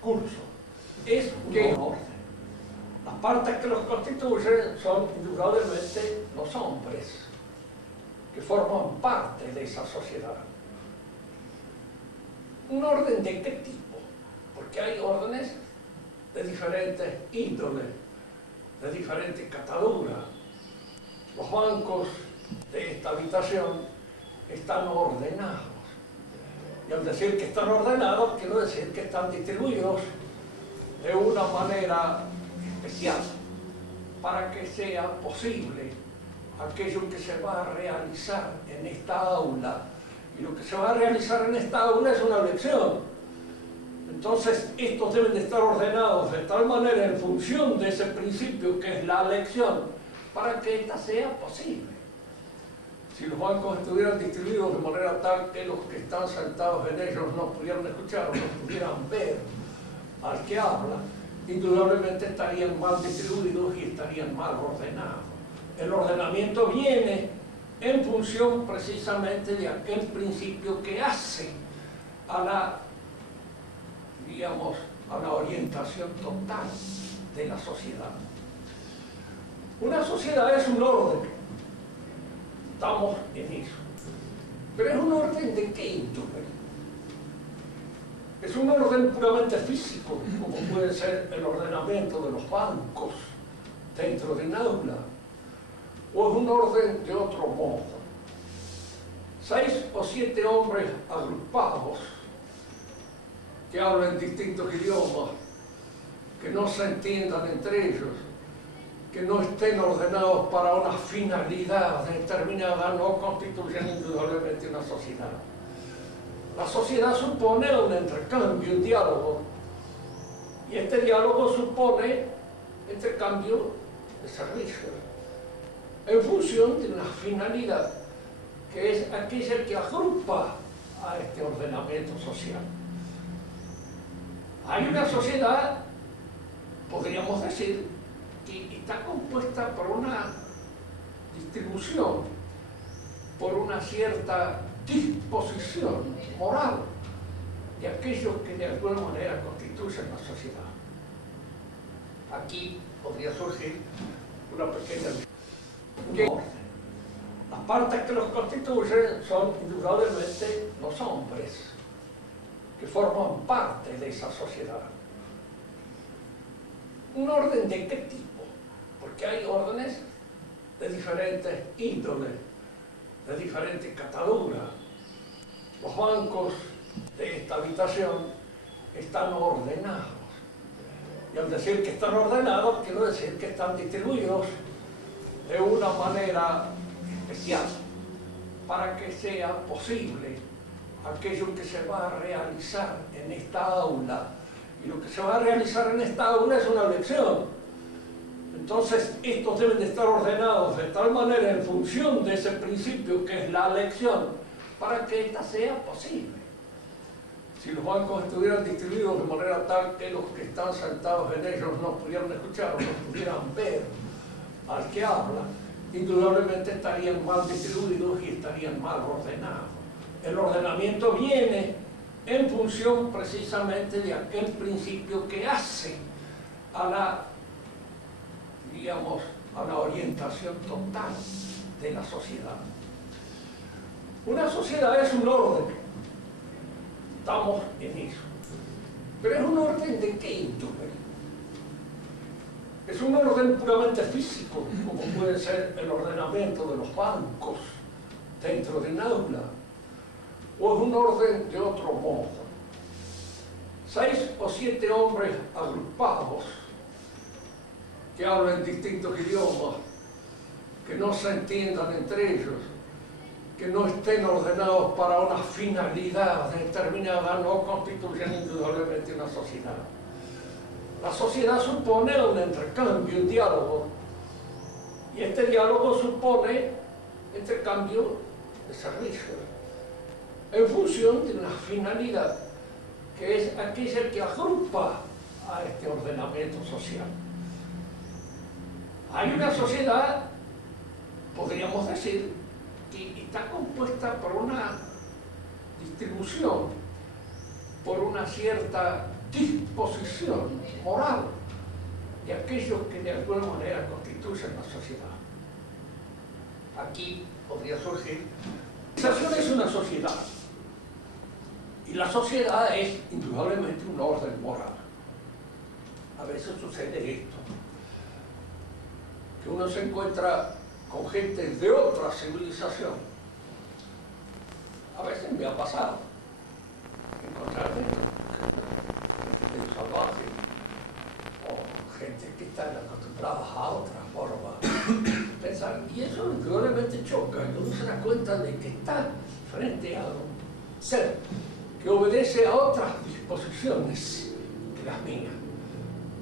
curso es que las partes que los constituyen son indudablemente los hombres que forman parte de esa sociedad. ¿Un orden de qué tipo? Porque hay órdenes de diferentes índoles, de diferentes cataduras. Los bancos de esta habitación están ordenados. Y al decir que están ordenados, quiero decir que están distribuidos de una manera especial para que sea posible aquello que se va a realizar en esta aula. Y lo que se va a realizar en esta aula es una lección. Entonces, estos deben de estar ordenados de tal manera en función de ese principio que es la lección, para que ésta sea posible. Si los bancos estuvieran distribuidos de manera tal que los que están sentados en ellos no pudieran escuchar o no pudieran ver al que habla, indudablemente estarían mal distribuidos y estarían mal ordenados. El ordenamiento viene en función precisamente de aquel principio que hace a la, digamos, a la orientación total de la sociedad. Una sociedad es un orden, estamos en eso, pero es un orden de qué índole. Es un orden puramente físico, como puede ser el ordenamiento de los bancos dentro de un aula, o es un orden de otro modo. 6 o 7 hombres agrupados que hablan distintos idiomas, que no se entiendan entre ellos, que no estén ordenados para una finalidad determinada, no constituyen indudablemente una sociedad. La sociedad supone un intercambio, un diálogo, y este diálogo supone intercambio de servicios en función de una finalidad que es aquella que agrupa a este ordenamiento social. Hay una sociedad, podríamos decir, que está compuesta por una distribución, por una cierta disposición moral de aquellos que de alguna manera constituyen la sociedad. Aquí podría surgir una pequeña orden. Las partes que los constituyen son indudablemente los hombres que forman parte de esa sociedad. ¿Un orden de qué tipo? Porque hay órdenes de diferentes índoles, de diferentes cataduras. Los bancos de esta habitación están ordenados. Y al decir que están ordenados, quiero decir que están distribuidos de una manera especial para que sea posible aquello que se va a realizar en esta aula. Y lo que se va a realizar en esta aula es una lección. Entonces, estos deben de estar ordenados de tal manera en función de ese principio que es la lección, para que ésta sea posible. Si los bancos estuvieran distribuidos de manera tal que los que están sentados en ellos no pudieran escuchar o no pudieran ver al que habla, indudablemente estarían mal distribuidos y estarían mal ordenados. El ordenamiento viene en función precisamente de aquel principio que hace a la, digamos, a la orientación total de la sociedad. Una sociedad es un orden, estamos en eso, pero es un orden de qué índole. Es un orden puramente físico, como puede ser el ordenamiento de los bancos dentro de un aula, o es un orden de otro modo. 6 o 7 hombres agrupados que hablan distintos idiomas, que no se entiendan entre ellos, que no estén ordenados para una finalidad determinada, no constituyen indudablemente una sociedad. La sociedad supone un intercambio, un diálogo, y este diálogo supone intercambio de servicios en función de una finalidad que es aquella que agrupa a este ordenamiento social. Hay una sociedad, podríamos decir, que está compuesta por una distribución, por una cierta disposición moral de aquellos que de alguna manera constituyen la sociedad. Aquí podría surgir, la civilización es una sociedad, y la sociedad es indudablemente un orden moral. A veces sucede esto, que uno se encuentra con gente de otra civilización. A veces me ha pasado encontrarme gente salvaje o gente que está acostumbrada a otras formas de pensar, y eso indudablemente choca, y uno se da cuenta de que está frente a un ser que obedece a otras disposiciones que las mías.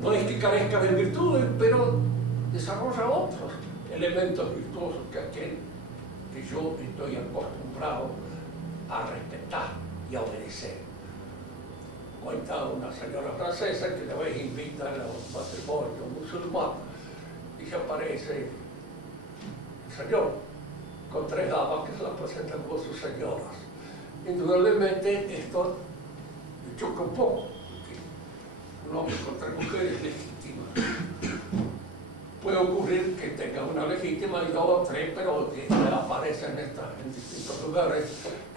No es que carezca de virtudes, pero desarrolla otros elementos virtuosos que aquel que yo estoy acostumbrado a respetar y a obedecer. Cuenta una señora francesa que la vez invita a un matrimonio musulmán y se aparece el señor con 3 damas que se la presentan como sus señoras. Indudablemente esto le choca un poco, porque un hombre con 3 mujeres legítimas. Puede ocurrir que tenga una legítima y 2 o 3, pero que aparecen en distintos lugares,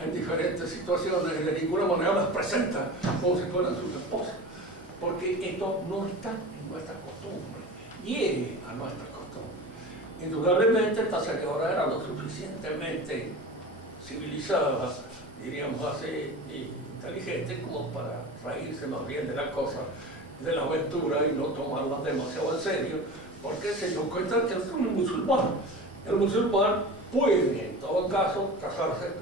en diferentes situaciones, y de ninguna manera las presenta como si fueran sus esposas, porque esto no está en nuestra costumbre, hiere a nuestra costumbre. Indudablemente esta señora era lo suficientemente civilizada, diríamos así, y inteligente como para reírse más bien de la cosa, de la aventura, y no tomarla demasiado en serio, porque se dio cuenta que es un musulmán. El musulmán puede, en todo caso, casarse,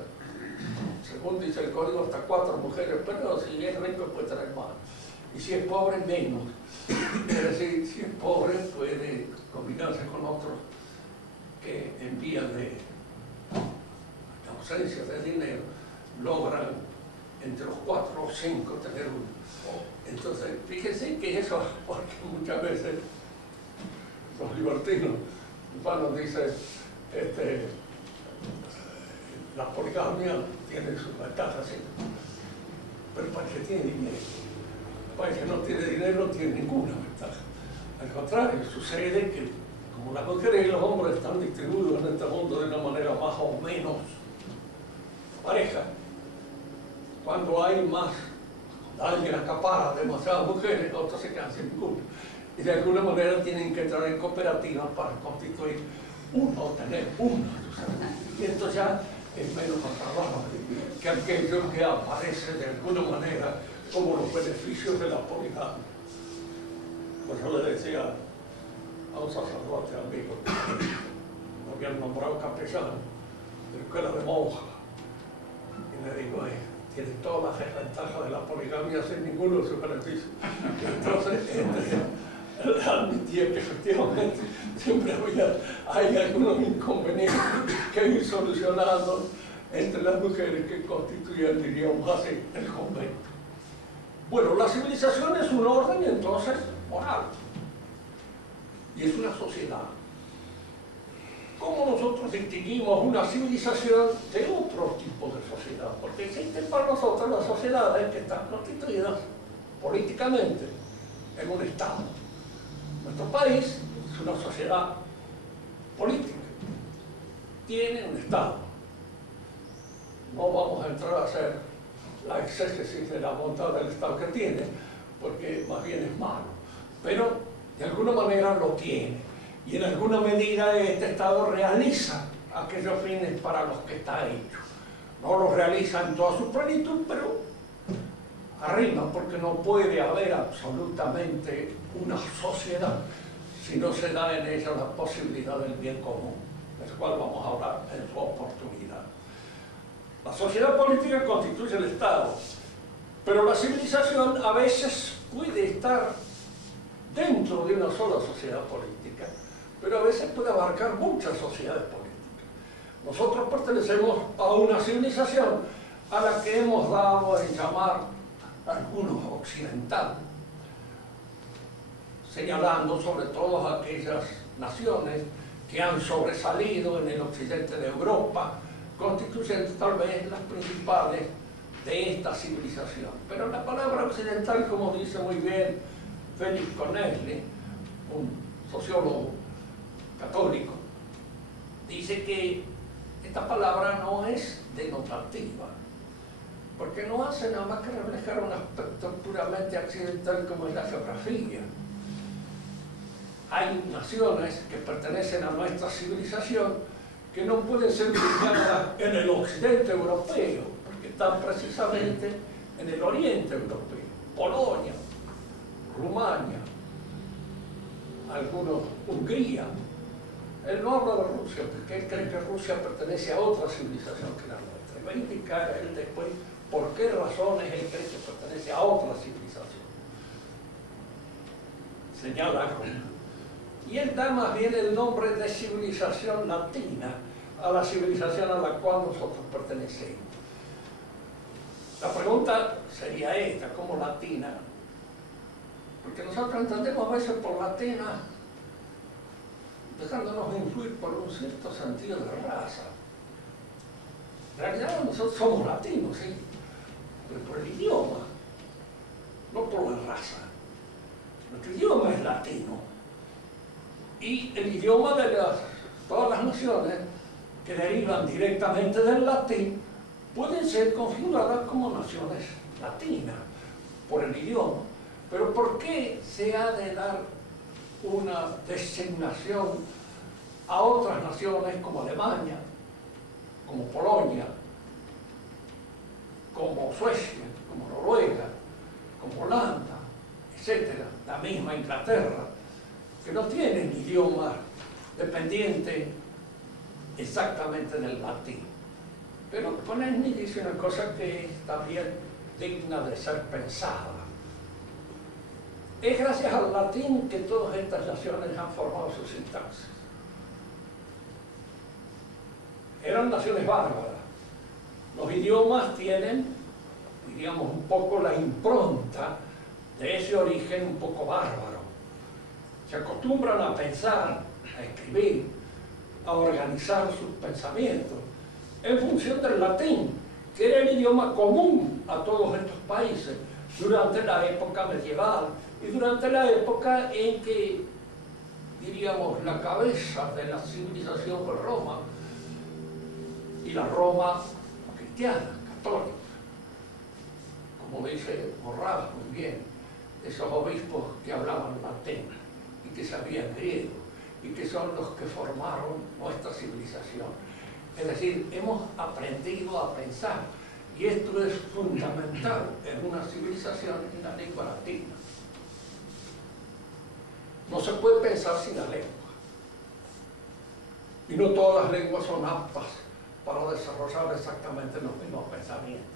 según dice el código, hasta 4 mujeres, pero si es rico puede tener más. Y si es pobre, menos. Es decir, si es pobre, puede combinarse con otros que en vía de ausencia de dinero logran entre los 4 o 5 tener uno. Entonces, fíjense que eso, porque muchas veces los libertinos nos dicen la poligamia tiene sus ventajas, ¿sí? Pero para el que tiene dinero, para el que no tiene dinero no tiene ninguna ventaja. Al contrario, sucede que como las mujeres y los hombres están distribuidos en este mundo de una manera más o menos pareja, cuando hay más, alguien acapara demasiadas mujeres, otros se quedan sin ninguna. Y de alguna manera tienen que entrar en cooperativas para constituir uno o tener una. Y esto ya es menos agradable que aquello que aparece de alguna manera como los beneficios de la poligamia. Pues yo le decía a un sacerdote amigo, lo habían nombrado capellán de la escuela de monja, y le digo, tiene todas las desventajas de la poligamia sin ninguno de sus beneficios. Entonces, él admitía que efectivamente siempre hay algunos inconvenientes que ir solucionando entre las mujeres que constituyen, diríamos así, el convento. Bueno, la civilización es un orden entonces moral y es una sociedad. ¿Cómo nosotros distinguimos una civilización de otro tipo de sociedad? Porque existen para nosotros las sociedades que están constituidas políticamente en un Estado. Nuestro país es una sociedad política, tiene un Estado. No vamos a entrar a hacer la exégesis de la bondad del Estado que tiene, porque más bien es malo, pero de alguna manera lo tiene, y en alguna medida este Estado realiza aquellos fines para los que está hecho. No los realiza en toda su plenitud, pero arriba, porque no puede haber absolutamente una sociedad si no se da en ella la posibilidad del bien común, del cual vamos a hablar en su oportunidad. La sociedad política constituye el Estado, pero la civilización a veces puede estar dentro de una sola sociedad política, pero a veces puede abarcar muchas sociedades políticas. Nosotros pertenecemos a una civilización a la que hemos dado en llamar algunos occidentales, señalando sobre todo aquellas naciones que han sobresalido en el occidente de Europa, constituyendo tal vez las principales de esta civilización. Pero la palabra occidental, como dice muy bien Félix Corneli, un sociólogo católico, dice que esta palabra no es denotativa, porque no hace nada más que reflejar un aspecto puramente accidental como es la geografía. Hay naciones que pertenecen a nuestra civilización que no pueden ser ubicadas en el occidente europeo, porque están precisamente en el oriente europeo. Polonia, Rumania, algunos Hungría. Él no habla de Rusia, porque él cree que Rusia pertenece a otra civilización que la nuestra. Y va a indicar a él después por qué razones él cree que pertenece a otra civilización. Señala Roma. Y él da más bien el nombre de civilización latina a la civilización a la cual nosotros pertenecemos. La pregunta sería esta, ¿cómo latina? Porque nosotros entendemos a veces por latina dejándonos influir por un cierto sentido de raza. En realidad nosotros somos latinos, sí, pero por el idioma, no por la raza. Nuestro idioma es latino. Y el idioma de todas las naciones que derivan directamente del latín pueden ser configuradas como naciones latinas por el idioma. Pero ¿por qué se ha de dar una designación a otras naciones como Alemania, como Polonia, como Suecia, como Noruega, como Holanda, etcétera, la misma Inglaterra, que no tienen idioma dependiente exactamente del latín? Pero Corneli dice una cosa que es también digna de ser pensada. Es gracias al latín que todas estas naciones han formado su sintaxis. Eran naciones bárbaras. Los idiomas tienen, diríamos, un poco la impronta de ese origen un poco bárbaro. Se acostumbran a pensar, a escribir, a organizar sus pensamientos en función del latín, que era el idioma común a todos estos países durante la época medieval y durante la época en que, diríamos, la cabeza de la civilización fue Roma, y la Roma cristiana, católica. Como dice Morral muy bien, esos obispos que hablaban latín y que sabían griego y que son los que formaron nuestra civilización. Es decir, hemos aprendido a pensar, y esto es fundamental en una civilización en la lengua latina. No se puede pensar sin la lengua. Y no todas las lenguas son aptas para desarrollar exactamente los mismos pensamientos.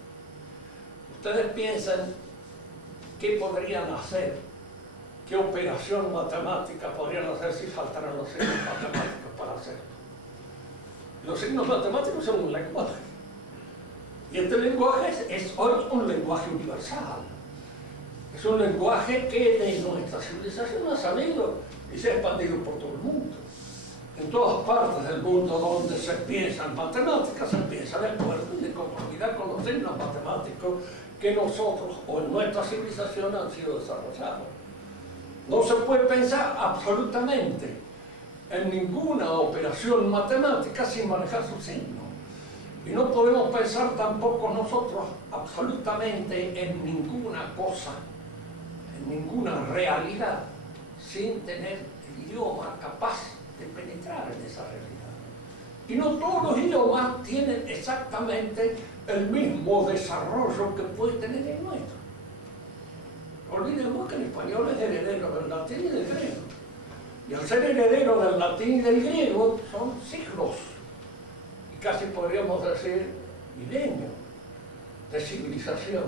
Ustedes piensan qué podrían hacer, qué operación matemática podrían hacer si faltaran los signos matemáticos para hacerlo. Los signos matemáticos son un lenguaje. Y este lenguaje es hoy un lenguaje universal. Es un lenguaje que de nuestra civilización ha salido y se ha expandido por todo el mundo. En todas partes del mundo donde se piensa en matemáticas, se piensa en el poder de conformidad con los signos matemáticos que nosotros o en nuestra civilización han sido desarrollados. No se puede pensar absolutamente en ninguna operación matemática sin manejar sus signos. Y no podemos pensar tampoco nosotros absolutamente en ninguna cosa, en ninguna realidad, sin tener el idioma capaz de penetrar en esa realidad. Y no todos los idiomas tienen exactamente el mismo desarrollo que puede tener el nuestro. No olvidemos que el español es heredero del latín y del griego. Y al ser heredero del latín y del griego son siglos, y casi podríamos decir milenios de civilización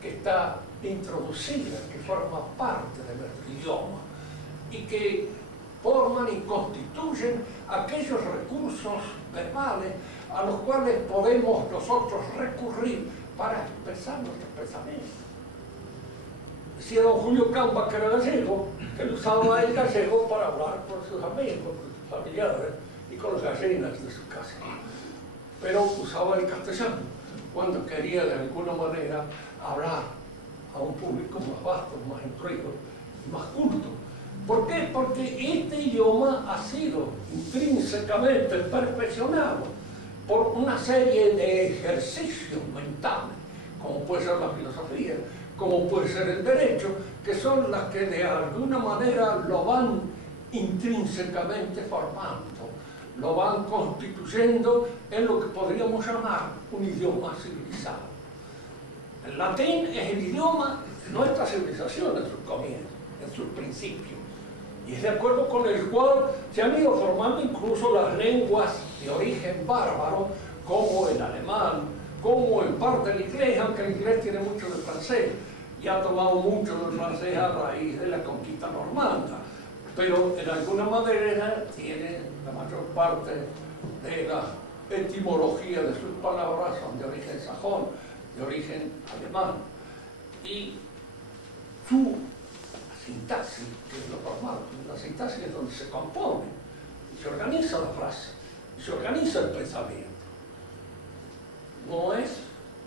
que está introducida, que forma parte de nuestro idioma y que forman y constituyen aquellos recursos verbales a los cuales podemos nosotros recurrir para expresar nuestros pensamientos. Decía don Julio Camba, que era gallego, que él usaba el gallego para hablar con sus amigos, con sus familiares y con las gallinas de su casa. Pero usaba el castellano cuando quería de alguna manera hablar a un público más vasto, más instruido y más culto. ¿Por qué? Porque este idioma ha sido intrínsecamente perfeccionado por una serie de ejercicios mentales, como puede ser la filosofía, como puede ser el derecho, que son las que de alguna manera lo van intrínsecamente formando, lo van constituyendo en lo que podríamos llamar un idioma civilizado. El latín es el idioma de nuestra civilización en sus comienzos, en sus principios, y es de acuerdo con el cual se han ido formando incluso las lenguas de origen bárbaro, como el alemán, como en parte el inglés, aunque el inglés tiene mucho de francés, y ha tomado mucho del francés a raíz de la conquista normanda, pero en alguna manera tiene la mayor parte de la etimología de sus palabras son de origen sajón, de origen alemán, y su sintaxis, que es lo normal, la sintaxis es donde se compone, y se organiza la frase, y se organiza el pensamiento. No es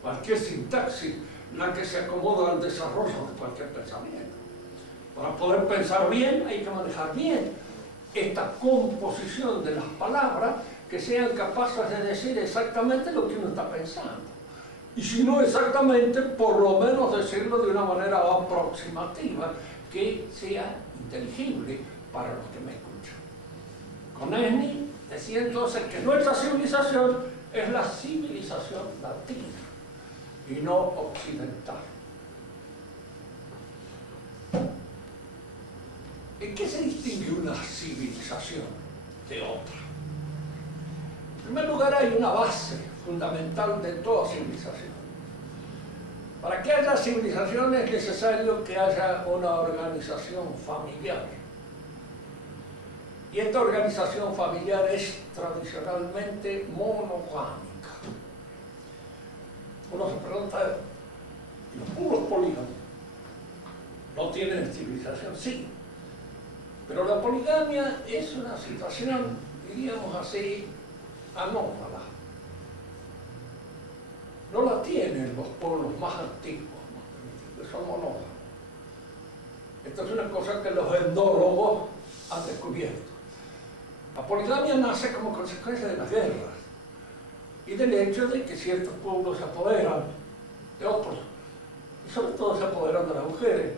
cualquier sintaxis la que se acomoda al desarrollo de cualquier pensamiento. Para poder pensar bien hay que manejar bien esta composición de las palabras que sean capaces de decir exactamente lo que uno está pensando. Y si no exactamente, por lo menos decirlo de una manera aproximativa que sea inteligible para los que me escuchan. Comneni decía entonces que nuestra civilización es la civilización latina y no occidental. ¿En qué se distingue una civilización de otra? En primer lugar, hay una base fundamental de toda civilización. Para que haya civilización es necesario que haya una organización familiar. Y esta organización familiar es tradicionalmente monogámica. Uno se pregunta, ¿y los pueblos polígamos no tienen civilización? Sí. Pero la poligamia es una situación, diríamos así, anómala. No la tienen los pueblos más antiguos, que son monógamos. Esto es una cosa que los etnólogos han descubierto. La poligamia nace como consecuencia de las guerras y del hecho de que ciertos pueblos se apoderan de otros, y sobre todo se apoderan de las mujeres,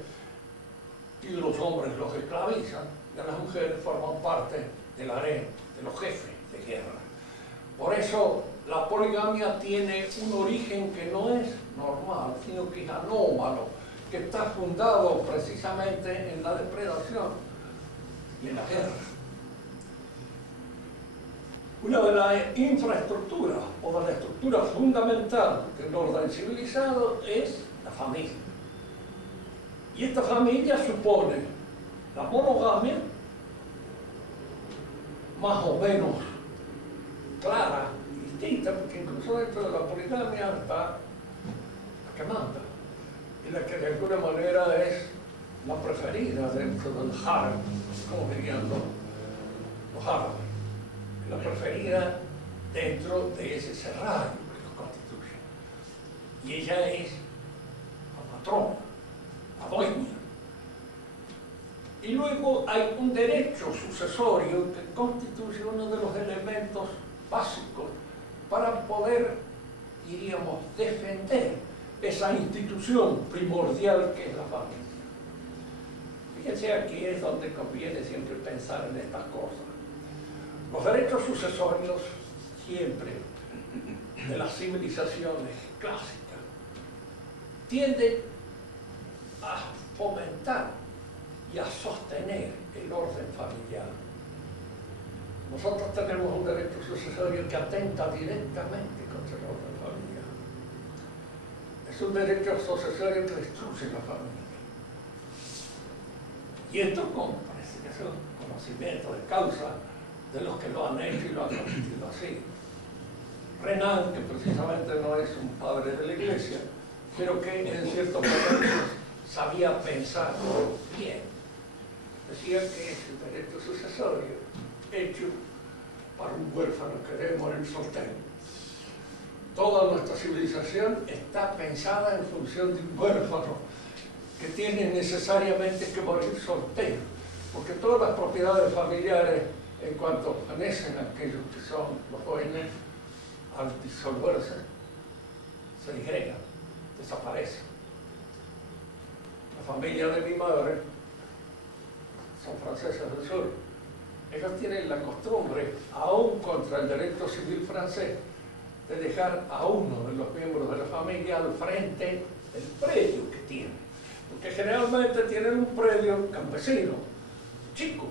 y los hombres los esclavizan, y las mujeres forman parte del harén, de los jefes de guerra. Por eso la poligamia tiene un origen que no es normal, sino que es anómalo, que está fundado precisamente en la depredación y en la guerra. Una de las infraestructuras o de la estructura fundamental del orden civilizado es la familia. Y esta familia supone la monogamia, más o menos clara y distinta, porque incluso dentro de la poligamia está la que manda, y la que de alguna manera es la preferida dentro del harem, como dirían los árabes, la preferida dentro de ese serrallo que los constituye. Y ella es la patrona, la dueña. Y luego hay un derecho sucesorio que constituye uno de los elementos básicos para poder, diríamos, defender esa institución primordial que es la familia. Fíjense, aquí es donde conviene siempre pensar en estas cosas. Los derechos sucesorios siempre de las civilizaciones clásicas tienden a fomentar y a sostener el orden familiar. Nosotros tenemos un derecho sucesorio que atenta directamente contra el orden familiar. Es un derecho sucesorio que destruye la familia. Y esto parece que es un conocimiento de causa de los que lo han hecho y lo han constituido así. Renan, que precisamente no es un padre de la Iglesia, pero que en ciertos momentos sabía pensar bien. Decía que es el derecho sucesorio hecho para un huérfano que debe morir soltero. Toda nuestra civilización está pensada en función de un huérfano que tiene necesariamente que morir soltero, porque todas las propiedades familiares, en cuanto pertenecen a aquellos que son los jóvenes, al disolverse, se disgregan, desaparecen. La familia de mi madre son franceses del sur. Ellos tienen la costumbre, aún contra el derecho civil francés, de dejar a uno de los miembros de la familia al frente del predio que tienen. Porque generalmente tienen un predio campesino, chico.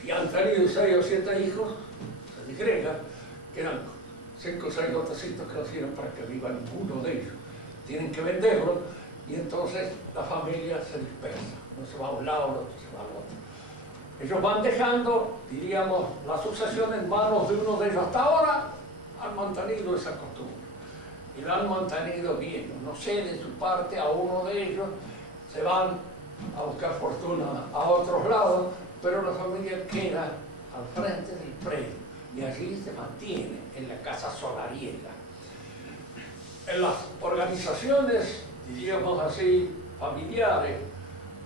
Si han tenido 6 o 7 hijos, se disgrega, quedan 5 o 6 lotecitos que no sirven para que vivan uno de ellos. Tienen que venderlo y entonces la familia se dispersa. Uno se va a un lado, el otro se va al otro. Ellos van dejando, diríamos, la sucesión en manos de uno de ellos. Hasta ahora han mantenido esa costumbre y la han mantenido bien. No ceden su parte a uno de ellos, se van a buscar fortuna a otros lados, pero la familia queda al frente del predio y allí se mantiene en la casa solariega. En las organizaciones, diríamos así, familiares,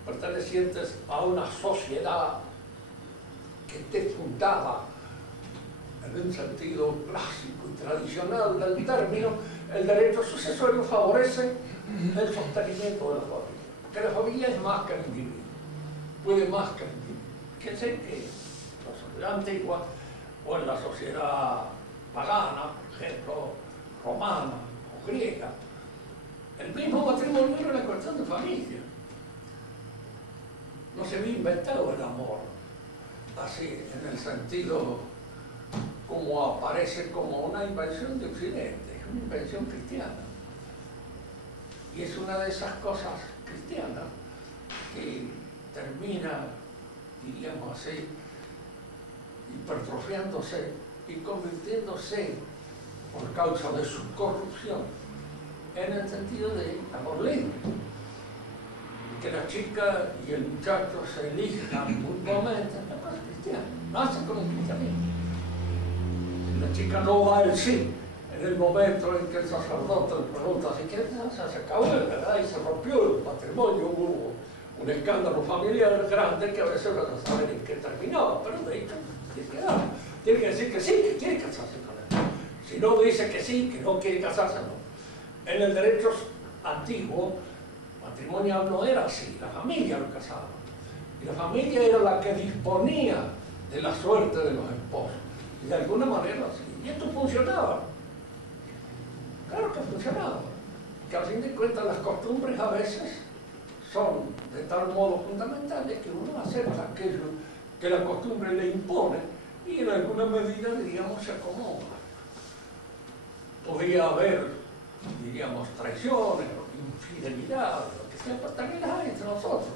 pertenecientes a una sociedad que esté fundada en un sentido clásico y tradicional del término, el derecho sucesorio favorece el sostenimiento de la familia. Porque la familia es más que el individuo, puede más que el individuo. Fíjense que en la sociedad antigua o en la sociedad pagana, por ejemplo, romana o griega, el mismo matrimonio era una cuestión de familia. No se había inventado el amor así, en el sentido como aparece como una invención de Occidente, es una invención cristiana. Y es una de esas cosas cristianas que termina, diríamos así, hipertrofiándose y convirtiéndose, por causa de su corrupción, en el sentido de amor libre. Que la chica y el muchacho se elijan mutuamente, es una cosa cristiana, nace con el cristianismo. La chica no va al sí en el momento en que el sacerdote le pregunta si quiere casarse, se acabó, ¿verdad? Y se rompió el matrimonio, hubo un escándalo familiar grande que a veces no saben en qué terminaba, pero de hecho tiene que decir que sí, que quiere casarse con él. Si no dice que sí, que no quiere casarse, no. En el derecho antiguo, matrimonial no era así, la familia lo casaba. Y la familia era la que disponía de la suerte de los esposos. Y de alguna manera así. Y esto funcionaba. Claro que funcionaba. Que al fin de cuentas las costumbres a veces son de tal modo fundamentales que uno acepta aquello que la costumbre le impone y en alguna medida, diríamos, se acomoda. Podía haber, diríamos, traiciones, infidelidad, lo que sea, pero también las hay entre nosotros.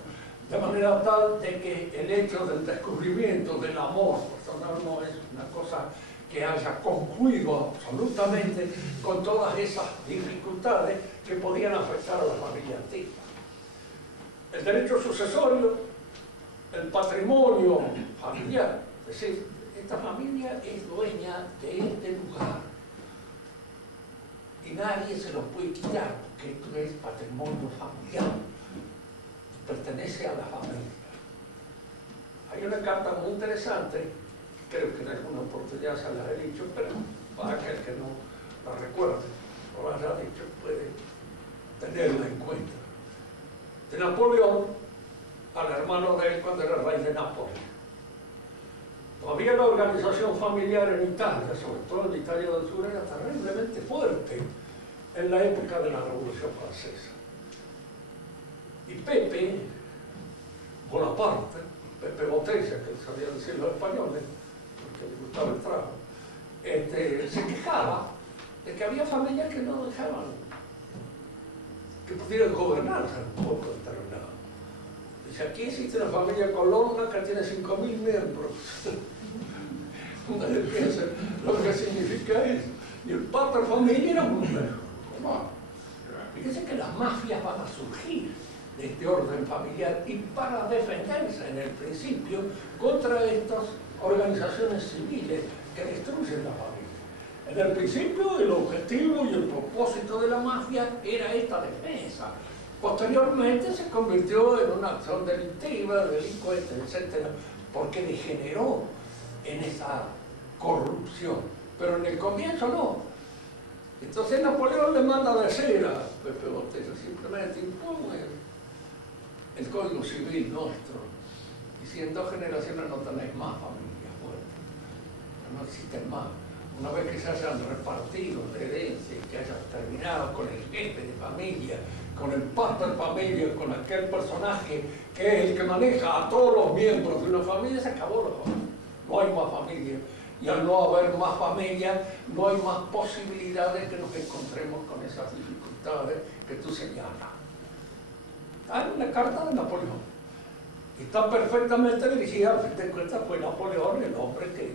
De manera tal de que el hecho del descubrimiento del amor personal no es una cosa que haya concluido absolutamente con todas esas dificultades que podían afectar a la familia antigua. El derecho sucesorio, el patrimonio familiar, es decir, esta familia es dueña de este lugar y nadie se lo puede quitar porque esto es patrimonio familiar, pertenece a la familia. Hay una carta muy interesante, creo que en alguna oportunidad se las he dicho, pero para aquel que no la recuerde o la haya dicho puede tenerla en cuenta, de Napoleón al hermano de él cuando era rey de Nápoles. Todavía la organización familiar en Italia, sobre todo en Italia del Sur, era terriblemente fuerte en la época de la Revolución Francesa. Y Pepe Bonaparte, Pepe Botella, que sabía decir los españoles, porque le gustaba el trago, se quejaba de que había familias que no dejaban que pudieran gobernarse un poco determinado. Dice, aquí existe una familia Colonna que tiene 5.000 miembros. Uno le piensa lo que significa eso. Y el pater familia era un número. Fíjense que las mafias van a surgir de este orden familiar y para defenderse en el principio contra estas organizaciones civiles que destruyen la familia. En el principio, el objetivo y el propósito de la mafia era esta defensa. Posteriormente se convirtió en una acción delictiva, delincuente, etc., porque degeneró en esa corrupción. Pero en el comienzo no. Entonces Napoleón le manda a decir a Pepe Botella, simplemente impone el Código Civil nuestro, y si en 2 generaciones no tenéis más familias, bueno, no existen más. Una vez que se hayan repartido la herencia y que hayas terminado con el jefe de familia, con el padre de familia, con aquel personaje que es el que maneja a todos los miembros de una familia, se acabó la familia. No hay más familia. Y al no haber más familia, no hay más posibilidades que nos encontremos con esas dificultades que tú señalas. Está en la carta de Napoleón. Y está perfectamente dirigida, al fin de cuentas, fue Napoleón el hombre que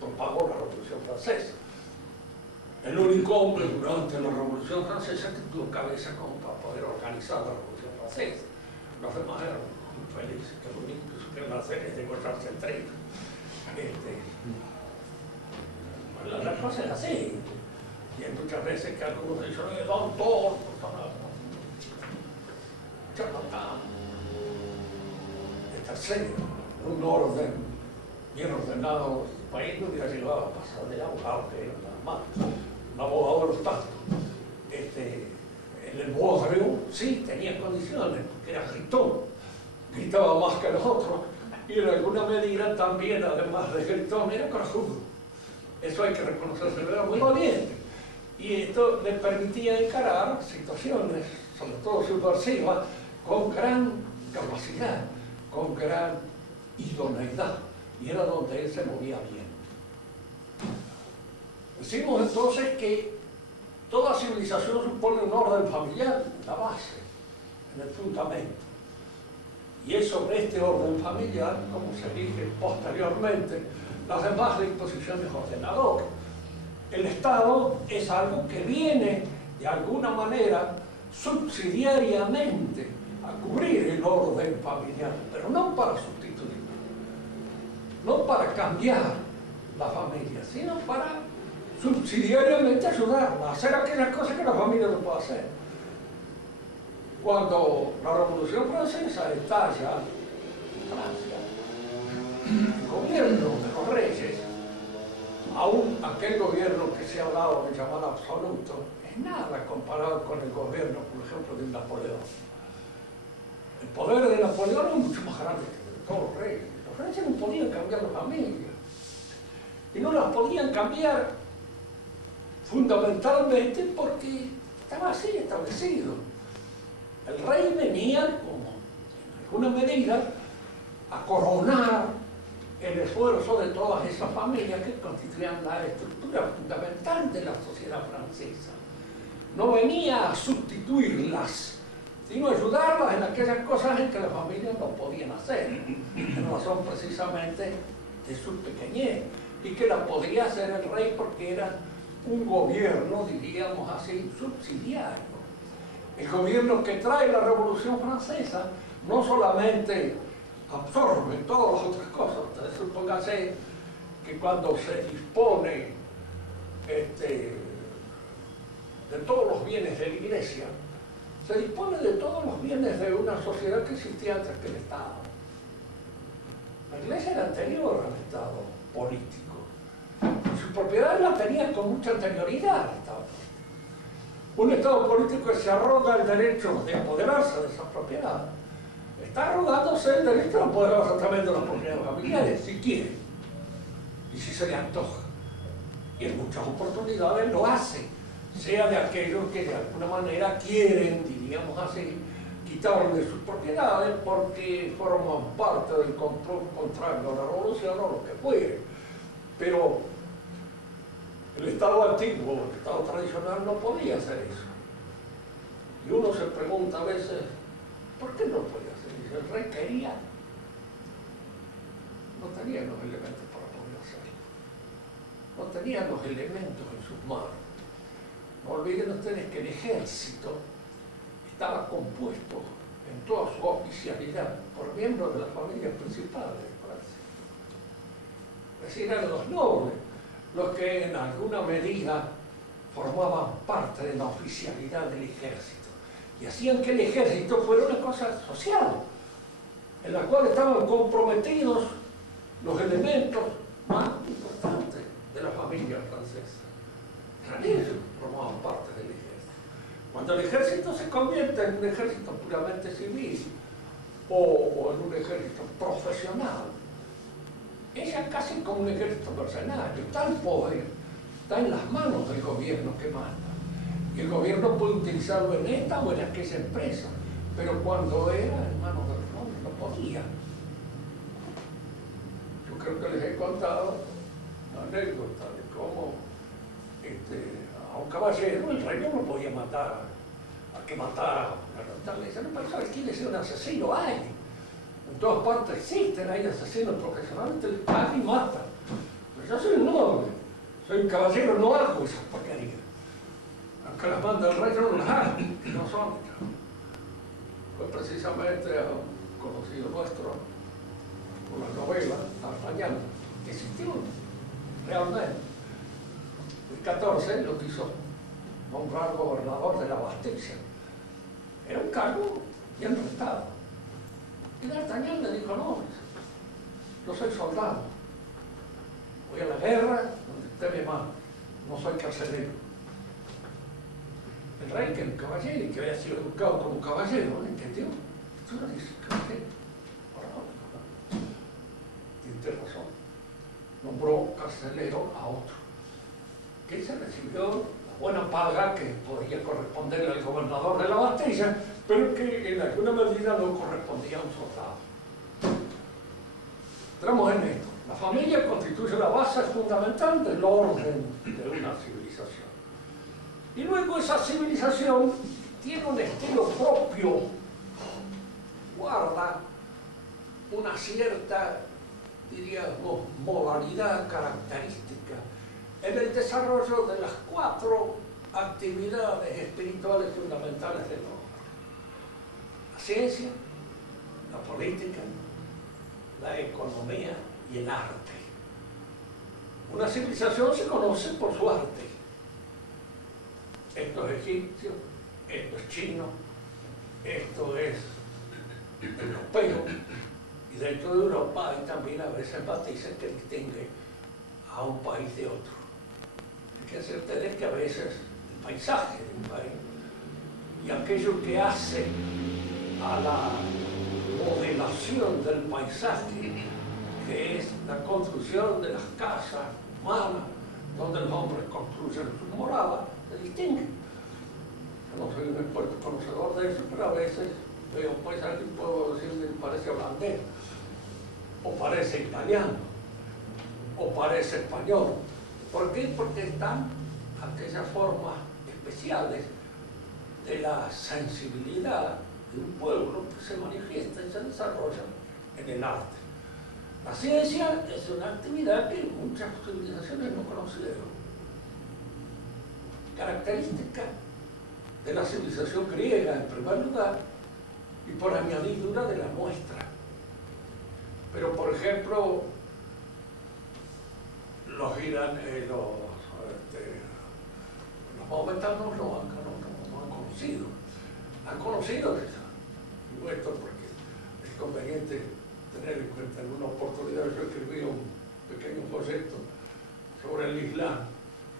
propagó la Revolución Francesa. El único hombre durante la Revolución Francesa que tuvo cabeza como para poder organizar la Revolución Francesa. Los demás eran infelices, que lo único que supieron hacer es degollarse entre ellos. La cosa es así. Y hay muchas veces que algunos dicen, don todo, charlatán. De tercero, un orden bien ordenado, el país no hubiera llegado a pasar de abogado, que era nada más. Un abogado de los tantos. En el Vaudreuil sí tenía condiciones, porque era gritón, gritaba más que los otros, y en alguna medida también, además de gritón, era corajudo. Eso hay que reconocerse, era muy valiente. Y esto le permitía encarar situaciones, sobre todo subversivas, con gran capacidad, con gran idoneidad. Y era donde él se movía bien. Decimos entonces que toda civilización supone un orden familiar, la base, en el fundamento. Y es sobre este orden familiar como se elige posteriormente las demás disposiciones ordenadoras. El Estado es algo que viene de alguna manera subsidiariamente a cubrir el orden familiar, pero no para sustituirlo, no para cambiar la familia, sino para subsidiariamente ayudarla a hacer aquellas cosas que la familia no puede hacer. Cuando la Revolución Francesa estalla en Francia, el gobierno de los reyes, aún aquel gobierno que se ha dado de llamar absoluto, es nada comparado con el gobierno, por ejemplo, de Napoleón. El poder de Napoleón es mucho más grande que el de todos los reyes. Los reyes no podían cambiar la familia. Y no las podían cambiar fundamentalmente porque estaba así establecido. El rey venía, como en alguna medida, a coronar el esfuerzo de todas esas familias que constituían la estructura fundamental de la sociedad francesa. No venía a sustituirlas, sino a ayudarlas en aquellas cosas en que las familias no podían hacer, en razón precisamente de su pequeñez, y que la podía hacer el rey porque era un gobierno, diríamos así, subsidiario. El gobierno que trae la Revolución Francesa no solamente absorbe todas las otras cosas. Ustedes supónganse que cuando se dispone de todos los bienes de la Iglesia, se dispone de todos los bienes de una sociedad que existía antes que el Estado. La Iglesia era anterior al Estado político. Su propiedad la tenía con mucha anterioridad al Estado político. Un Estado político que se arroga el derecho de apoderarse de esas propiedades. Está arrogándose el derecho de apoderarse también de las propiedades familiares, si quiere, y si se le antoja. Y en muchas oportunidades lo hace, sea de aquellos que de alguna manera quieren, diríamos así, quitarle sus propiedades porque forman parte del complot contrario a la revolución o lo que fuere. Pero el Estado antiguo, el Estado tradicional no podía hacer eso. Y uno se pregunta a veces, ¿por qué no podía hacer eso? El rey quería, no tenía los elementos para poder hacerlo. No tenía los elementos en sus manos. No olviden ustedes que el ejército estaba compuesto en toda su oficialidad por miembros de las familias principales de Francia. Es decir, eran los nobles. los que en alguna medida formaban parte de la oficialidad del ejército y hacían que el ejército fuera una cosa social, en la cual estaban comprometidos los elementos más importantes de la familia francesa. Eran ellos que formaban parte del ejército. Cuando el ejército se convierte en un ejército puramente civil o en un ejército profesional, es ya casi como un ejército mercenario. Tal poder está en las manos del gobierno que manda. Y el gobierno puede utilizarlo en esta o en aquella empresa, pero cuando era en manos del pueblo no podía. Yo creo que les he contado una anécdota de cómo a un caballero el rey no lo podía matar, a que matara. Le decía, no, ¿sabes quién es un asesino? Hay. En todas partes existen, hay asesinos profesionales, te les pagan y matan. Pero yo soy un noble, soy un caballero, no hago esas porquerías. Aunque las manda el rey, yo no las hago, no son. Fue precisamente a un conocido nuestro, por la novela, D'Artagnan, que existió realmente. El 14 lo quiso nombrar gobernador de la Bastilla. Era un cargo bien rentado. Y D'Artagnan le dijo, no, yo soy soldado, voy a la guerra donde usted me manda, no soy carcelero. El rey, que era un caballero y que había sido educado como caballero, ¿no entendió? Yo le dije, caballero, tiene razón. Nombró carcelero a otro, que se recibió la buena paga que podía corresponderle al gobernador de la Bastilla, pero que en alguna medida no correspondía a un soldado. Entramos en esto. La familia constituye la base fundamental del orden de una civilización. Y luego esa civilización tiene un estilo propio, guarda una cierta, diríamos, modalidad característica en el desarrollo de las 4 actividades espirituales fundamentales del hombre: la ciencia, la política, la economía y el arte. Una civilización se conoce por su arte. Esto es egipcio, esto es chino, esto es europeo, y dentro de Europa hay también a veces matices que distinguen a un país de otro. Fíjense ustedes que a veces el paisaje de un país y aquello que hace a la modelación del paisaje, que es la construcción de las casas humanas, donde los hombres construyen sus moradas, se distinguen. Yo no soy un experto conocedor de eso, pero a veces veo un paisaje y puedo decir que parece holandés, o parece italiano, o parece español. ¿Por qué? Porque están aquellas formas especiales de la sensibilidad de un pueblo que se manifiesta y se desarrolla en el arte. La ciencia es una actividad que muchas civilizaciones no conocieron. Característica de la civilización griega en primer lugar y por añadidura de la nuestra. Pero por ejemplo, los maometanos no han conocido. Han conocido eso. Digo esto porque es conveniente tener en cuenta. En una oportunidad yo escribí un pequeño folleto sobre el Islam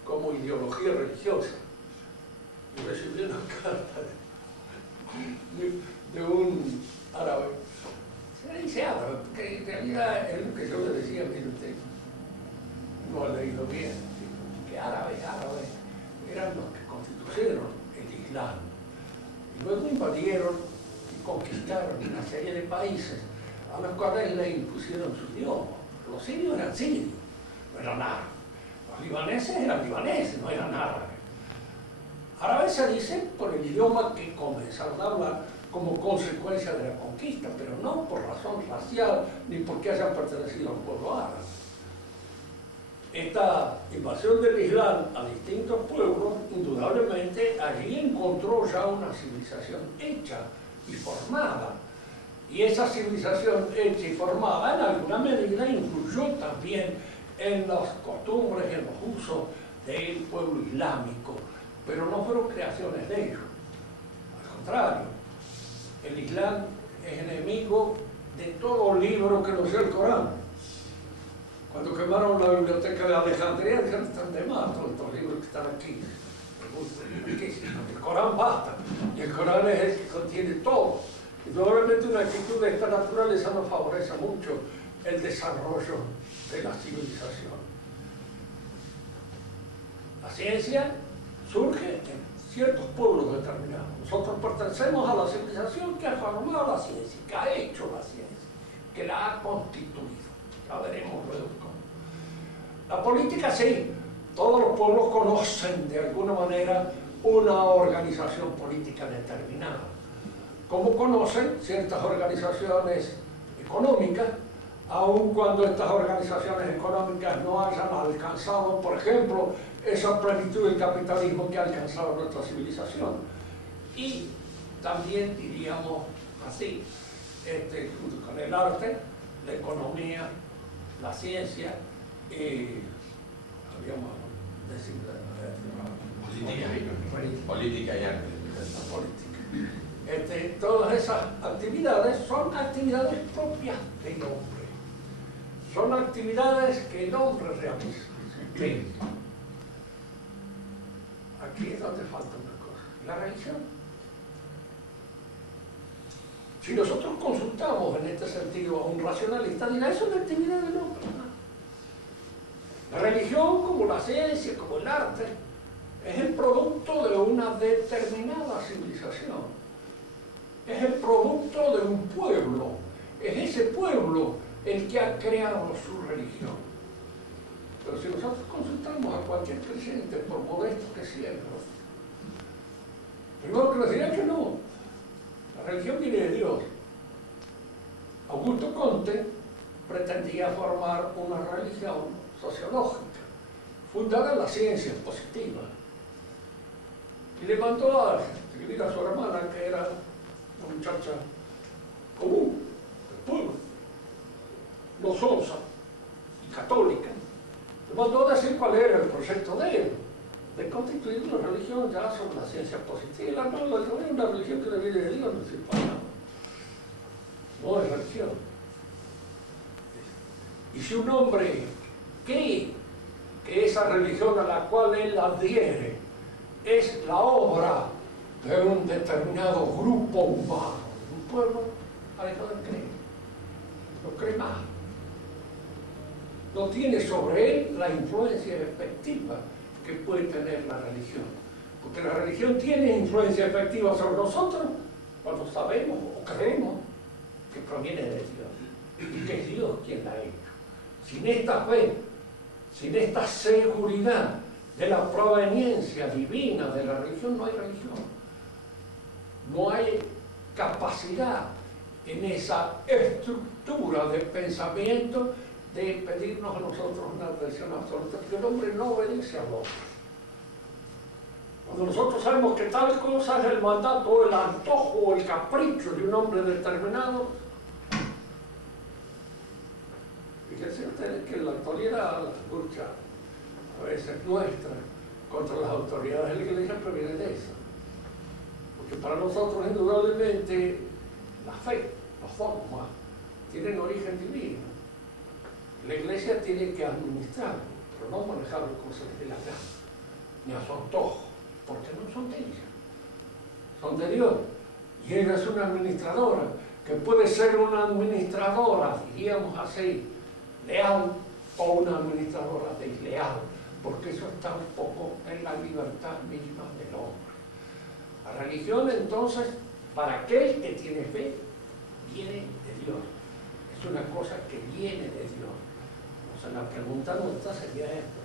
como ideología religiosa y recibí una carta de un árabe. Se le dice árabe, porque en realidad es lo que yo le decía, mire usted, no ha leído bien, que árabes eran los que constituyeron el Islam. Y luego invadieron y conquistaron una serie de países a los cuales le impusieron su idioma. Los sirios eran sirios, no eran árabes. Los libaneses eran libaneses, no eran árabes. Árabes se dice por el idioma que comenzaron a hablar como consecuencia de la conquista, pero no por razón racial ni porque hayan pertenecido a un pueblo árabe. Esta invasión del Islam a distintos pueblos, indudablemente allí encontró ya una civilización hecha y formada. Y esa civilización hecha y formada en alguna medida influyó también en las costumbres y en los usos del pueblo islámico, pero no fueron creaciones de ellos. Al contrario, el Islam es enemigo de todo libro que no sea el Corán. Cuando quemaron la biblioteca de Alejandría, dijeron, están de más todos estos libros que están aquí. El Corán basta, y el Corán es el que contiene todo. Y probablemente una actitud de esta naturaleza nos favorece mucho el desarrollo de la civilización. La ciencia surge en ciertos pueblos determinados. Nosotros pertenecemos a la civilización que ha formado la ciencia, que ha hecho la ciencia, que la ha constituido. Ya veremos luego cómo. La política sí, todos los pueblos conocen de alguna manera una organización política determinada, como conocen ciertas organizaciones económicas, aun cuando estas organizaciones económicas no hayan alcanzado, por ejemplo, esa plenitud del capitalismo que ha alcanzado nuestra civilización. Y también diríamos así, junto con el arte, la economía, la ciencia, habíamos decidido política y arte. La política. Todas esas actividades son actividades propias del hombre. Son actividades que el hombre realiza. ¿Sí? Aquí es donde falta una cosa. La religión. Si nosotros consultamos en este sentido a un racionalista, dirá, es una actividad del hombre. La religión, como la ciencia, como el arte, es el producto de una determinada civilización. Es el producto de un pueblo. Es ese pueblo el que ha creado su religión. Pero si nosotros consultamos a cualquier creyente, por modesto que sea, primero que nos dirá que no. La religión viene de Dios. Augusto Comte pretendía formar una religión sociológica, fundada en las ciencias positivas. Y le mandó a escribir a su hermana, que era una muchacha común, del pueblo, no sonsa y católica. Le mandó a decir cuál era el proyecto de él, de constituir una religión ya sobre la ciencia positiva. No, es una religión que viene de Dios, no sirve para nada. No es religión. Y si un hombre cree que esa religión a la cual él adhiere es la obra de un determinado grupo humano, un pueblo, ha dejado de creer. No cree más. No tiene sobre él la influencia efectiva que puede tener la religión. Porque la religión tiene influencia efectiva sobre nosotros cuando sabemos o creemos que proviene de Dios y que es Dios quien la ha hecho. Sin esta fe, sin esta seguridad de la proveniencia divina de la religión, no hay religión. No hay capacidad en esa estructura de pensamiento de pedirnos a nosotros una atención absoluta, porque el hombre no obedece al hombre. Cuando nosotros sabemos que tal cosa es el mandato, o el antojo, o el capricho de un hombre determinado, fíjense ustedes que en la actualidad la lucha a veces nuestra contra las autoridades de la Iglesia proviene de eso. Porque para nosotros indudablemente la fe, los dogmas, tienen origen divino. La Iglesia tiene que administrarlo, pero no manejarlo como se les dé la gana, ni a su antojo, porque no son de ella, son de Dios. Y ella es una administradora, que puede ser una administradora, diríamos así, leal, o una administradora desleal, porque eso está un poco en la libertad misma del hombre. La religión, entonces, para aquel que tiene fe, viene de Dios. Es una cosa que viene de Dios. O sea, la pregunta nuestra sería esta.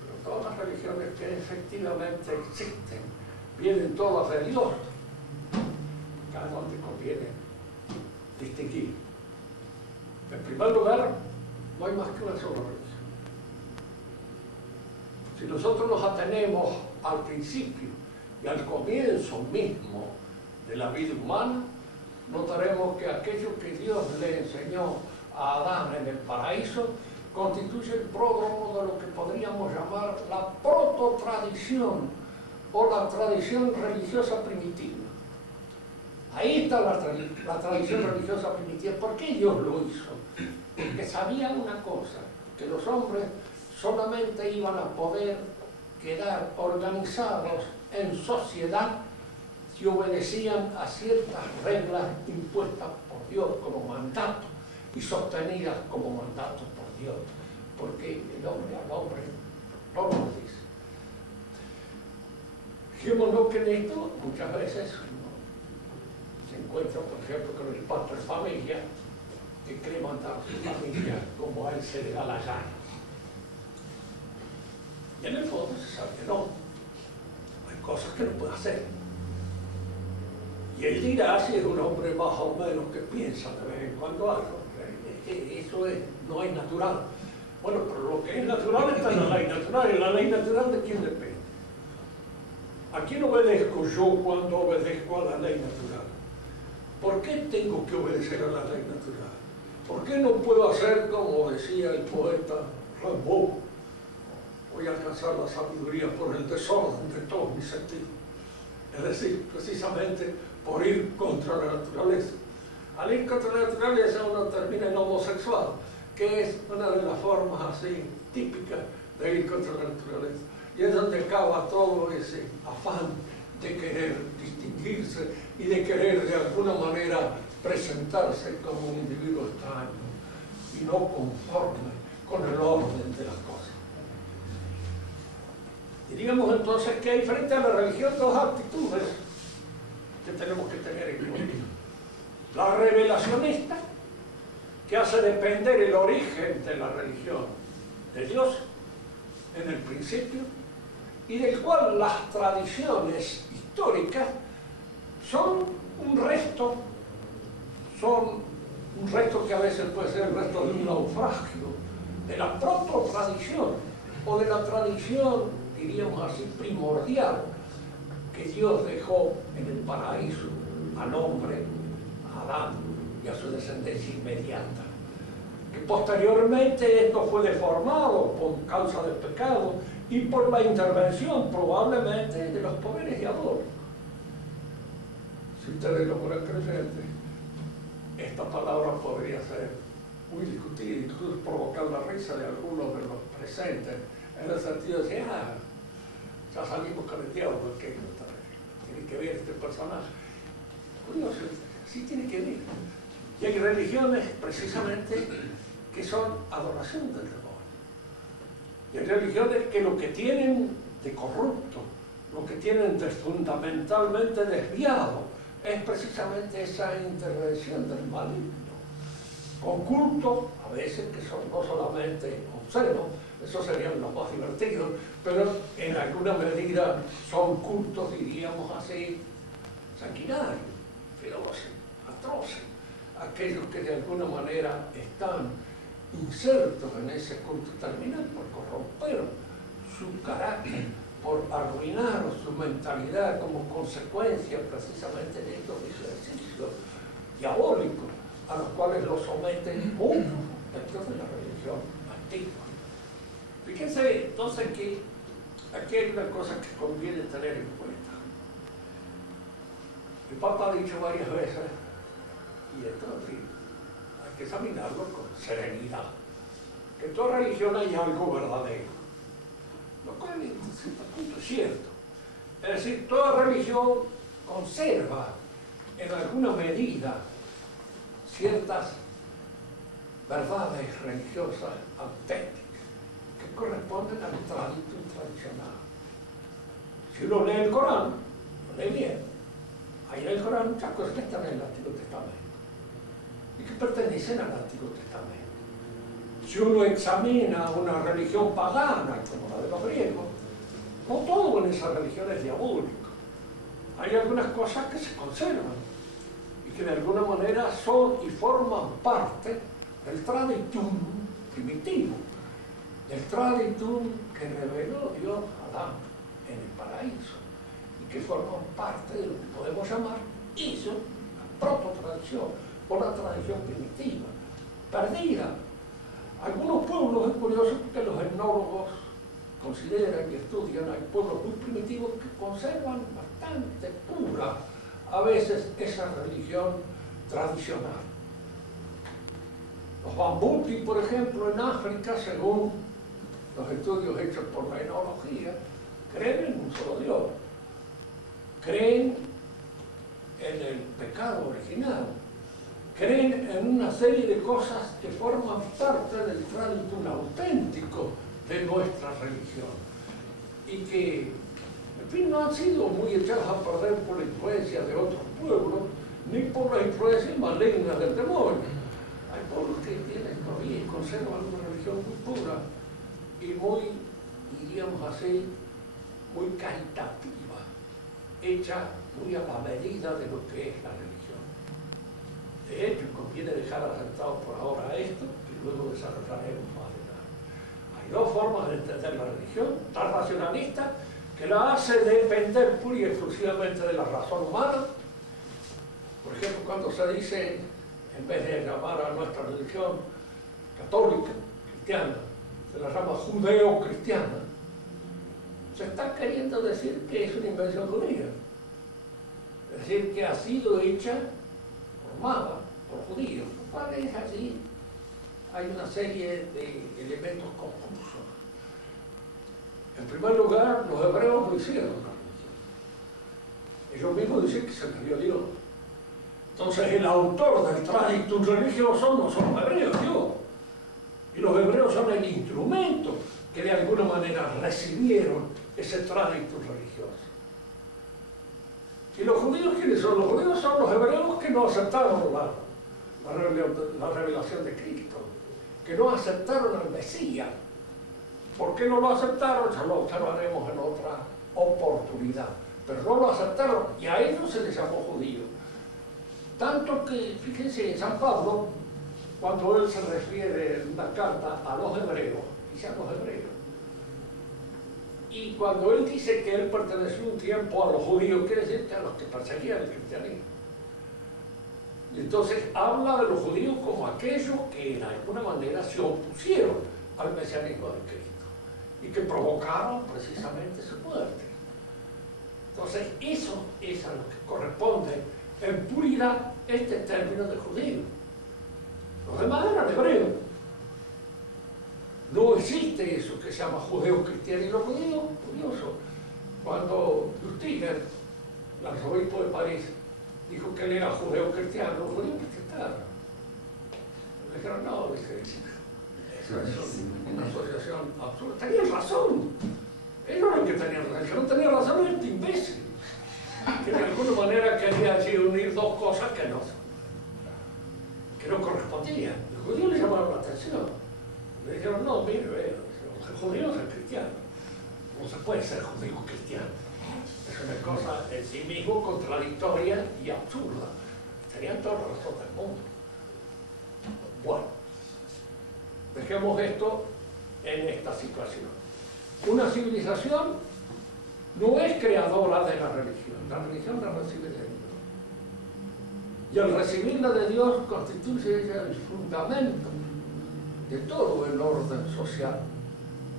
Pero todas las religiones que efectivamente existen, vienen todas de Dios. Cada donde conviene distinguir. En primer lugar, no hay más que una sola religión. Si nosotros nos atenemos al principio y al comienzo mismo de la vida humana, notaremos que aquello que Dios le enseñó a Adán en el paraíso constituye el pródromo de lo que podríamos llamar la prototradición o la tradición religiosa primitiva. Ahí está la tradición religiosa primitiva. ¿Por qué Dios lo hizo? Porque sabía una cosa, que los hombres solamente iban a poder quedar organizados en sociedad si obedecían a ciertas reglas impuestas por Dios como mandato y sostenidas como mandatos por Dios, porque el hombre al hombre no lo dice. Fijémonos que en esto muchas veces se encuentra, por ejemplo, con el padre de familia que cree mandar a su familia como a él se le da la gana. Y en el fondo se sabe que no. Hay cosas que no puede hacer. Y él dirá si es un hombre más o menos que piensa de vez en cuando algo. Eso no es natural. Bueno, pero lo que es natural está en la ley natural. ¿Y la ley natural de quién depende? ¿A quién obedezco yo cuando obedezco a la ley natural? ¿Por qué tengo que obedecer a la ley natural? ¿Por qué no puedo hacer como decía el poeta Rimbaud? Voy a alcanzar la sabiduría por el desorden de todos mis sentidos. Es decir, precisamente por ir contra la naturaleza. Al ir contra la naturaleza uno termina en homosexual, que es una de las formas así típicas de ir contra la naturaleza. Y es donde acaba todo ese afán de querer distinguirse y de querer de alguna manera presentarse como un individuo extraño y no conforme con el orden de las cosas. Diríamos entonces que hay frente a la religión dos actitudes que tenemos que tener en cuenta. La revelacionista, que hace depender el origen de la religión de Dios en el principio, y del cual las tradiciones históricas son un resto que a veces puede ser el resto de un naufragio, de la proto-tradición o de la tradición, diríamos así, primordial que Dios dejó en el paraíso al hombre, a Adán y a su descendencia inmediata. Que posteriormente esto fue deformado por causa del pecado y por la intervención probablemente de los poderes diabólicos. Si ustedes lo fueran creyentes, esta palabra podría ser muy discutida, incluso provocar la risa de algunos de los presentes, en el sentido de decir, ya salimos con el diablo, que tiene que ver este personaje. Curioso, sí tiene que ver. Y hay religiones precisamente que son adoración del demonio. Y hay religiones que lo que tienen de corrupto, lo que tienen de fundamentalmente desviado, es precisamente esa intervención del maligno. Con cultos, a veces que son no solamente obscenos, esos serían los más divertidos, pero en alguna medida son cultos, diríamos así, sanguinarios, feroces, atroces, aquellos que de alguna manera están insertos en ese culto terminal por corromper su carácter, por arruinar su mentalidad como consecuencia precisamente de estos ejercicios diabólicos a los cuales los someten muchos dentro de la religión antigua. Fíjense entonces que aquí hay una cosa que conviene tener en cuenta. El Papa ha dicho varias veces, y esto sí, hay que examinarlo con serenidad, que en toda religión hay algo verdadero, lo cual en cierto punto es cierto. Es decir, toda religión conserva en alguna medida ciertas verdades religiosas auténticas que corresponden al traditum tradicional. Si uno lee el Corán, lo lee bien. Ahí en el Corán muchas cosas que están en el Antiguo Testamento y que pertenecen al Antiguo Testamento. Si uno examina una religión pagana como la de los griegos, no todo en esa religión es diabólico. Hay algunas cosas que se conservan y que de alguna manera son y forman parte del traditum primitivo, del traditum que reveló Dios a Adán en el paraíso y que forman parte de lo que podemos llamar eso, la proto-tradición o la tradición primitiva, perdida. Algunos pueblos curioso porque los etnólogos consideran y estudian, hay pueblos muy primitivos que conservan bastante pura a veces esa religión tradicional. Los bambuti, por ejemplo, en África, según los estudios hechos por la etnología, creen en un solo Dios, creen en el pecado original, creen en una serie de cosas que forman parte del traditum auténtico de nuestra religión y que, en fin, no han sido muy echadas a perder por la influencia de otros pueblos ni por la influencia maligna del demonio. Hay pueblos que tienen todavía y conservan una religión muy pura y muy, diríamos así, muy caritativa, hecha muy a la medida de lo que es la religión. De hecho, conviene dejar asentado por ahora esto y luego desarrollaremos más adelante. Hay dos formas de entender la religión: la racionalista, que la hace depender pura y exclusivamente de la razón humana. Por ejemplo, cuando se dice, en vez de llamar a nuestra religión católica, cristiana, se la llama judeo-cristiana, se está queriendo decir que es una invención judía. Es decir, que ha sido hecha, formada por judíos, lo cual es así. Hay una serie de elementos confusos. En primer lugar, los hebreos lo hicieron la religión. Ellos mismos dicen que se les dio Dios. Entonces, el autor del traditum religioso no son los hebreos, Dios. Y los hebreos son el instrumento que de alguna manera recibieron ese traditum religioso. ¿Y los judíos quiénes son? Los judíos son los hebreos que no aceptaron la revelación de Cristo, que no aceptaron al Mesías. ¿Por qué no lo aceptaron? Ya lo observaremos en otra oportunidad. Pero no lo aceptaron y a ellos se les llamó judíos. Tanto que, fíjense, San Pablo, cuando él se refiere en una carta a los hebreos, dice a los hebreos. Y cuando él dice que él perteneció un tiempo a los judíos, quiere decir que a los que perseguían el cristianismo. Y entonces habla de los judíos como aquellos que de alguna manera se opusieron al mesianismo de Cristo y que provocaron precisamente su muerte. Entonces eso es a lo que corresponde en puridad este término de judío. Los demás eran hebreos. No existe eso que se llama judeo-cristiano. Y los judíos, curioso, cuando Lustiger, el arzobispo de París, dijo que él era judeo-cristiano, los judíos protestaron. Le dijeron, no, dije, eso es una asociación absurda. Tenían razón. Ellos no eran que tenían razón. El que no tenía razón era este imbécil, que de alguna manera quería allí unir dos cosas que no correspondían. Los judíos le llamaron la atención. Le dijeron, no, mire, los judíos son cristianos. No se puede ser judío cristiano. Es una cosa en sí mismo contradictoria y absurda. Tenían toda la razón del mundo. Bueno, dejemos esto en esta situación. Una civilización no es creadora de la religión la recibe de Dios. Y al recibirla de Dios constituye ella el fundamento de todo el orden social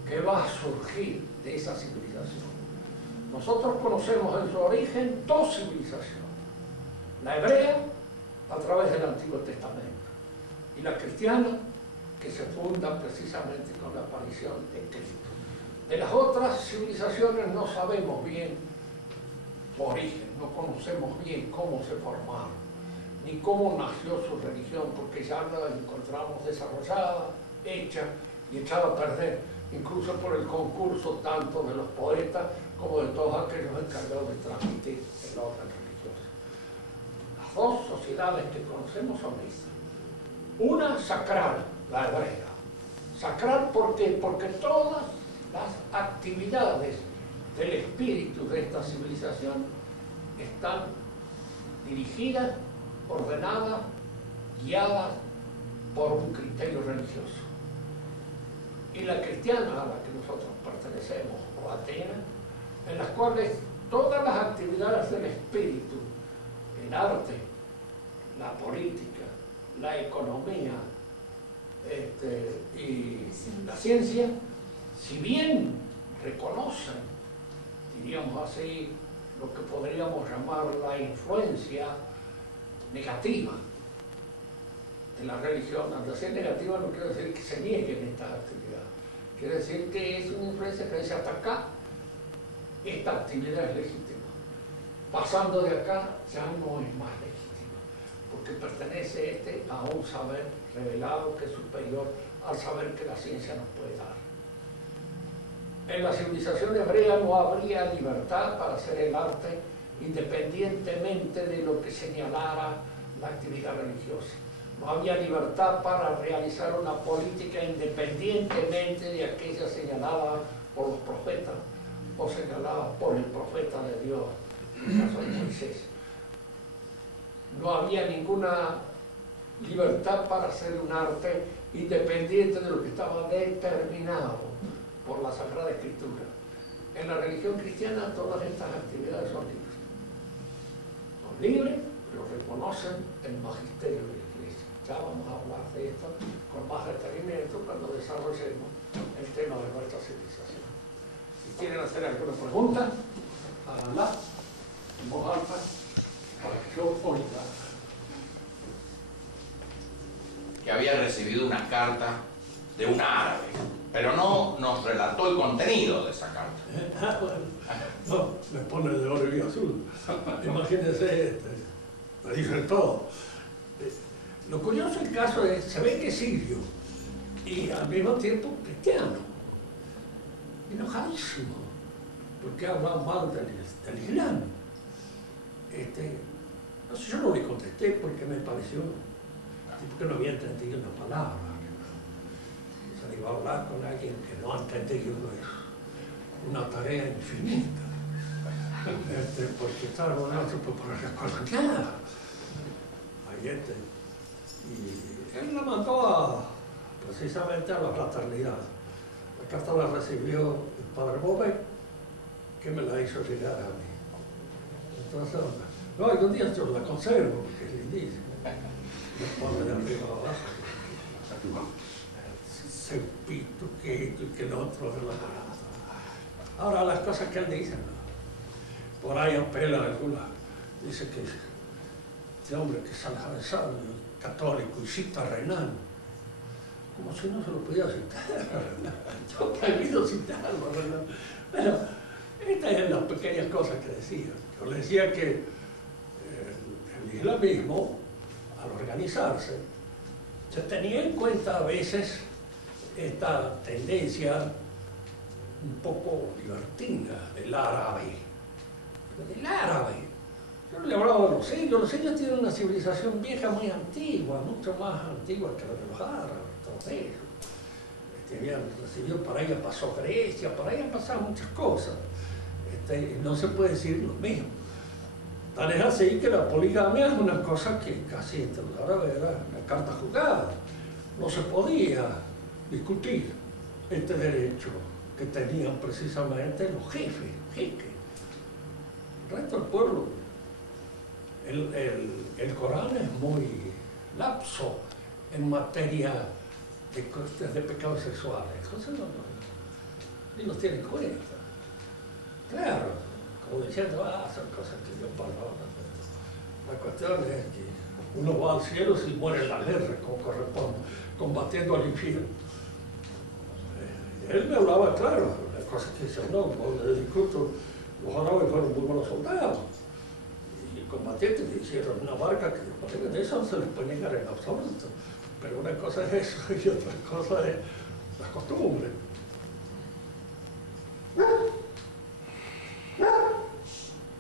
que va a surgir de esa civilización. Nosotros conocemos en su origen dos civilizaciones: la hebrea, a través del Antiguo Testamento, y la cristiana, que se funda precisamente con la aparición de Cristo. De las otras civilizaciones no sabemos bien su origen, no conocemos bien cómo se formaron, ni cómo nació su religión, porque ya la encontramos desarrollada, hecha y echada a perder, incluso por el concurso tanto de los poetas como de todos aquellos encargados de transmitir el orden religioso. Las dos sociedades que conocemos son esas. Una sacral, la hebrea. Sacral, ¿por qué? Porque todas las actividades del espíritu de esta civilización están dirigidas, ordenadas, guiadas por un criterio religioso. Y la cristiana a la que nosotros pertenecemos, o atea, en las cuales todas las actividades del espíritu, el arte, la política, la economía y la ciencia, si bien reconocen, diríamos así, lo que podríamos llamar la influencia negativa de la religión. Al decir negativa no quiere decir que se nieguen estas actividades, quiere decir que es una influencia que dice hasta acá, esta actividad es legítima. Pasando de acá ya no es más legítima, porque pertenece a un saber revelado que es superior al saber que la ciencia nos puede dar. En la civilización hebrea no habría libertad para hacer el arte independientemente de lo que señalara la actividad religiosa. No había libertad para realizar una política independientemente de aquella señalada por los profetas o señalada por el profeta de Dios, en el caso de Moisés. No había ninguna libertad para hacer un arte independiente de lo que estaba determinado por la Sagrada Escritura. En la religión cristiana todas estas actividades son libres. Son libres, pero reconocen el magisterio de la Iglesia. Ya vamos a hablar de esto con más detenimiento cuando desarrollemos el tema de nuestra civilización. Si quieren hacer alguna pregunta, háganla en voz alta para que yo oiga. Que había recibido una carta de un árabe, pero no nos relató el contenido de esa carta. No, me pone de oro y azul. Imagínense, me dicen todo. Lo curioso del caso es, se ve que es sirio y al mismo tiempo cristiano, enojadísimo, porque hablan mal del Islam. No sé, yo no le contesté porque me pareció que no había entendido una palabra. Se iba a hablar con alguien que no ha entendido es una tarea infinita. Porque estaba hablando por las cosas claras. Y él la mandó precisamente a la fraternidad. La carta la recibió el padre Bobet, que me la hizo llegar a mí. Entonces, no, algún día yo la conservo, porque es lindísima. Me pone de arriba abajo. Cepito, que esto y que el otro de la palabra. Ahora, las cosas que él dice, ¿no? Por ahí apela alguna. Dice que este hombre que es aljanzado, católico y cita a Renan, como si no se lo podía citar. Yo prohibido citarlo a Renan. Bueno, estas eran las pequeñas cosas que decía. Yo le decía que el islamismo, al organizarse, se tenía en cuenta a veces esta tendencia un poco libertina del árabe. Del árabe. Yo le hablaba de los sirios tienen una civilización vieja muy antigua, mucho más antigua que la de los árabes, todo eso. Habían recibido, para ella pasó Grecia, para ella pasaron muchas cosas. No se puede decir lo mismo. Tan es así que la poligamia es una cosa que casi entre los árabes era una carta jugada. No se podía discutir este derecho que tenían precisamente los jefes, los jeques. El resto del pueblo, el Corán es muy lapso en materia de pecados sexuales. Entonces ni los tiene en cuenta. Claro, como diciendo, son cosas que Dios perdona. La cuestión es que uno va al cielo si muere en la guerra, como corresponde, combatiendo al infierno. Él me hablaba claro, las cosas que dice, no, cuando le discuto, los árabes fueron muy buenos soldados. Y combatientes que hicieron una barca que de eso no se les puede negar en absoluto. Pero una cosa es eso y otra cosa es las costumbres.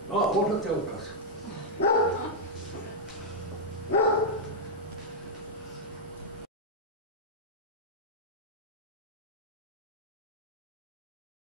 No, a vos no te hago caso.